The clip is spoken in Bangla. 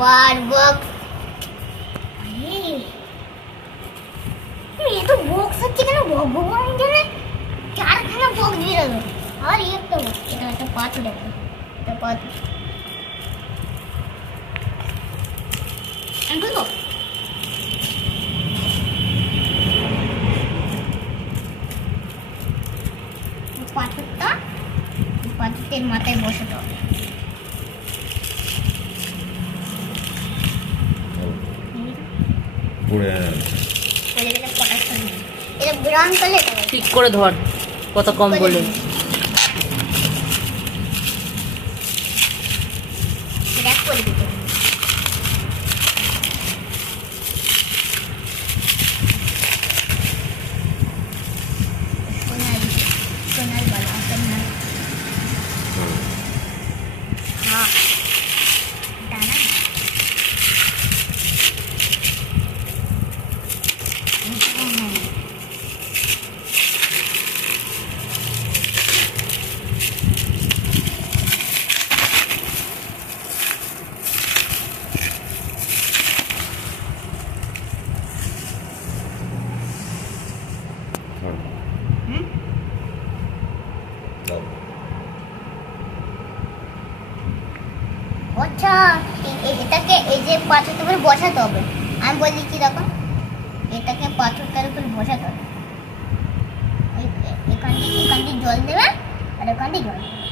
আবার বক্স, এত বক্স হচ্ছে কেন ভগবান জানে। 4খানা বক্স দিয়ে দিল আর একটা বক্স। এটা একটা পাথর, একটা পাথর আমি বলবো পাথরটা, পাথরের মাথায় বসাতে হবে। ঠিক করে ধর, কথা কম বলে। সোনার বালা, সোনার হ্যাঁ দানা আচ্ছা এটাকে এই যে পাথরটার উপরে বসাতে হবে। আমি বলি কি দেখো, এটাকে পাথরটার উপরে বসাতে হবে। এখান দিয়ে জল দেবে আর এখান দিয়ে জল দেবে।